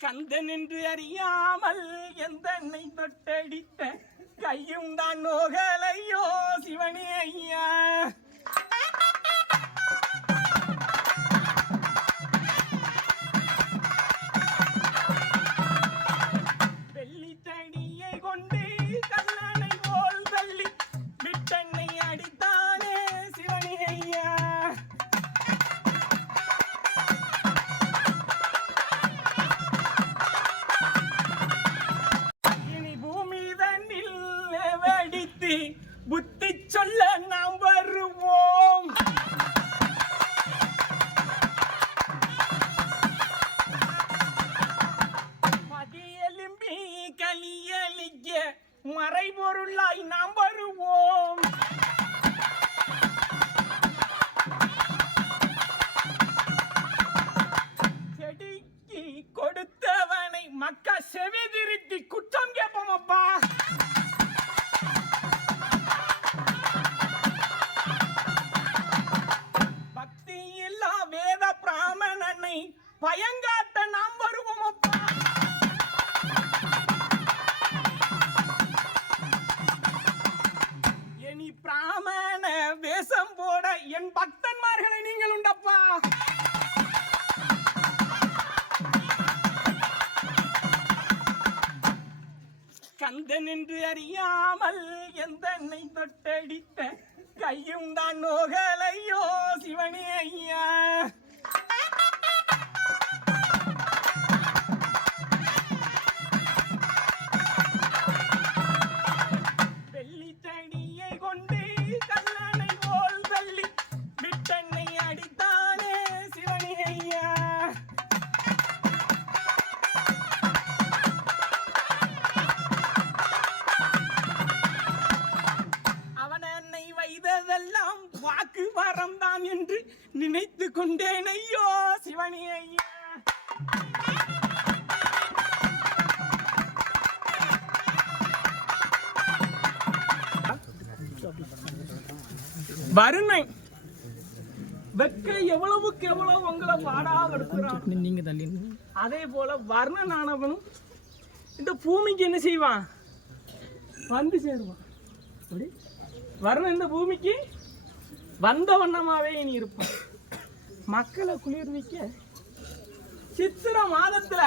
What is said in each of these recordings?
கந்தன் என்று அறியாமல் எந்த என்னை தொட்டடித்த கையும் தான் நோகலையோ சிவனே ஐயா. மறைபொருளாய் நாம் கந்தன் என்று அறியாமல் எந்த என்னை தொட்டடித்த கையும் தான் நோகலையோ சிவனே ஐயா. வருணை வெக்க எவ்வளவுக்கு எவ்வளவு உங்களை பாடாப்படுத்துறான் நீங்க தள்ளி அதே போல வர்ணனானவனும் இந்த பூமிக்கு என்ன செய்வான்? வந்து சேருவான். வர்ணன் இந்த பூமிக்கு வந்த வண்ணமாவே இனி இருப்பான். மக்களை குளிர்விக்க சித்திர மாதத்துல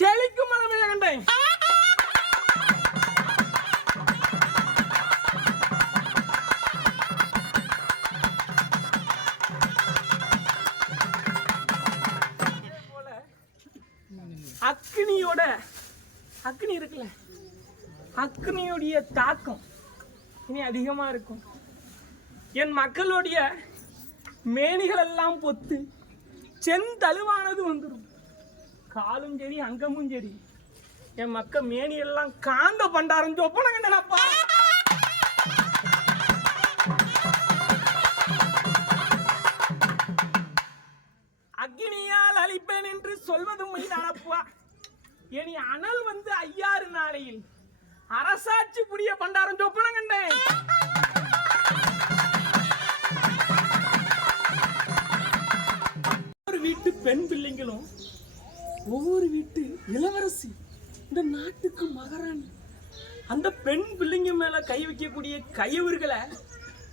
செழிக்கும் மழை அக்னி இருக்குல்ல? அக்னியுடைய தாக்கம் இனி அதிகமாக இருக்கும். என் மக்களுடைய மேனிகள் எல்லாம் பொத்து செந்தழுவானது வந்துடும் காலும் சரி அங்கமும் சரி. என் மக்கள் மேனியெல்லாம் காந்த பண்டாரம் சொப்பன கண்டனப்பா. இனி அனல் வந்து ஐயாறு நாளையில். அரசாட்சி புரிய பண்டாரம் சொப்பனம் கண்டேன் ஒவ்வொரு வீட்டு பெண் பிள்ளைங்களும் ஒவ்வொரு வீட்டு இளவரசி இந்த நாட்டுக்கு மகாராணி. அந்த பெண் பிள்ளைங்க மேல கை வைக்கக்கூடிய கையவர்களை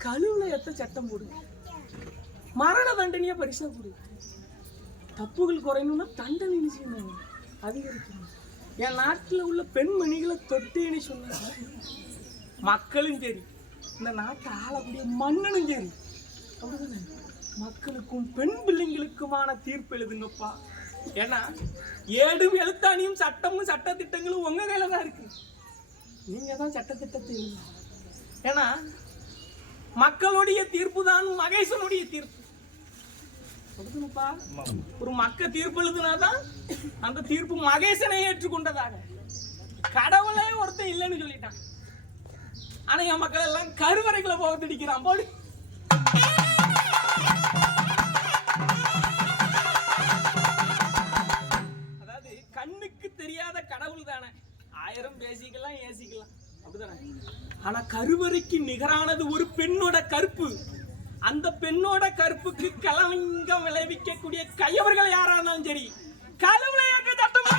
கழுவுல எத்த சட்டம் போடுங்க மரண தண்டனையா பரிசா கொடு. தப்புகள் குறையணும்னா தண்டனை செய்யணும். அதிகரிக்கணும். என் நாட்டில் உள்ள பெண்மணிகளை தொட்டேன்னு சொன்னாங்க மக்களும் சரி. இந்த நாட்டை ஆளக்கூடிய மன்னனும் சரி. அப்படிதானே? மக்களுக்கும் பெண் பிள்ளைங்களுக்குமான தீர்ப்பு எழுதுங்கப்பா. ஏன்னா ஏடும் எழுத்தாணியும் சட்டமும் சட்டத்திட்டங்களும் உங்கள் கையில் தான் இருக்கு. நீங்கள் தான் சட்டத்திட்டத்தை எழுதுங்க. ஏன்னா மக்களுடைய தீர்ப்பு தான் மகேசனுடைய தீர்ப்பு. சொல்லுங்கப்பா ஒரு மக்க தீர்ப்பு எழுதுனாதான் அந்த தீர்ப்பு மகேசனை ஏற்றுக்கொண்டதாக. கடவுளே ஒருத்தன் இல்லைன்னு சொல்லிட்டான். ஆனா என் மக்கள் எல்லாம் கருவறைகளை போக திடிக்கிறான் போடு. அதாவது கண்ணுக்கு தெரியாத கடவுள் தானே. ஆயிரம் பேசிக்கலாம் ஏசிக்கலாம். அப்படிதானே? ஆனா கருவறைக்கு நிகரானது ஒரு பெண்ணோட கற்பு அந்த பெண்ணோட கருப்புக்கு கலவங்கம் விளைவிக்கக்கூடிய கையவர்கள் யாரானாலும் இருந்தாலும் சரி கலவுல ஏற்று தட்டம்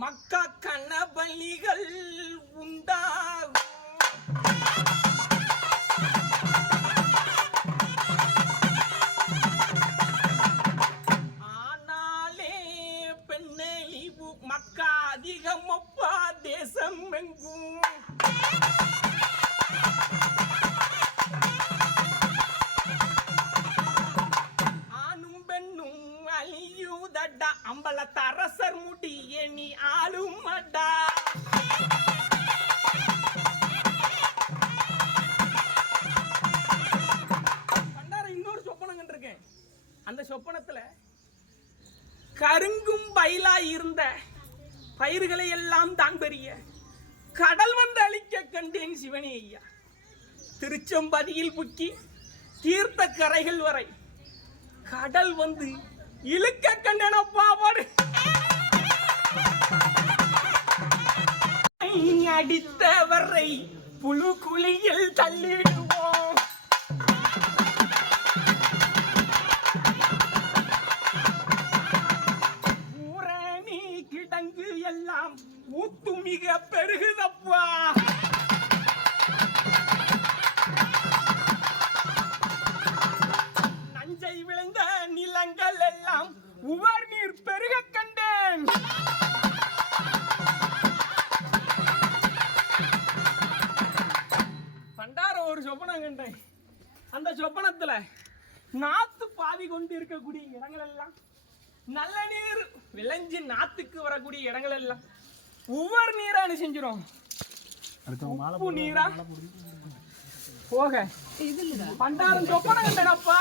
மக்கா கண்ண பள்ளிகள் தடா அம்பலத்த அரசர் முடியே நீ ஆளும் மடா இன்னொரு சொப்பனங்கன் இருக்கேன் அந்த சொப்பனத்துல கருங்கும் பயிலா இருந்த பயிர்களை எல்லாம் தான் பெரிய கடல் வந்து அழிக்க கண்டேன் சிவனி ஐயா. திருச்சம்பதியில் புக்கி தீர்த்த கரைகள் வரை கடல் வந்து இழுக்க கண்டனப்பா பாடு அடித்தவரை புழு குழியில் தள்ளிடுவோம். ஊரணி கிடங்கு எல்லாம் ஊத்து மிக பெருகுதப்பா. நஞ்சை விழுந்த நிலங்கள் எல்லாம் உவர் நீர் பெருக கண்டேன். பண்டாரம் ஒரு சொப்பனம் கண்டேன். அந்த சொப்பனத்துல நாத்து பாவி கொண்டு இருக்கக்கூடிய இடங்கள் எல்லாம் நல்ல நீர் விளைஞ்சு நாத்துக்கு வரக்கூடிய இடங்கள் எல்லாம் ஒவ்வொரு நீரா என்ன செஞ்சிரும்? உப்பு நீரா? போக. பண்டாரம் சொப்பனம் கண்டனப்பா.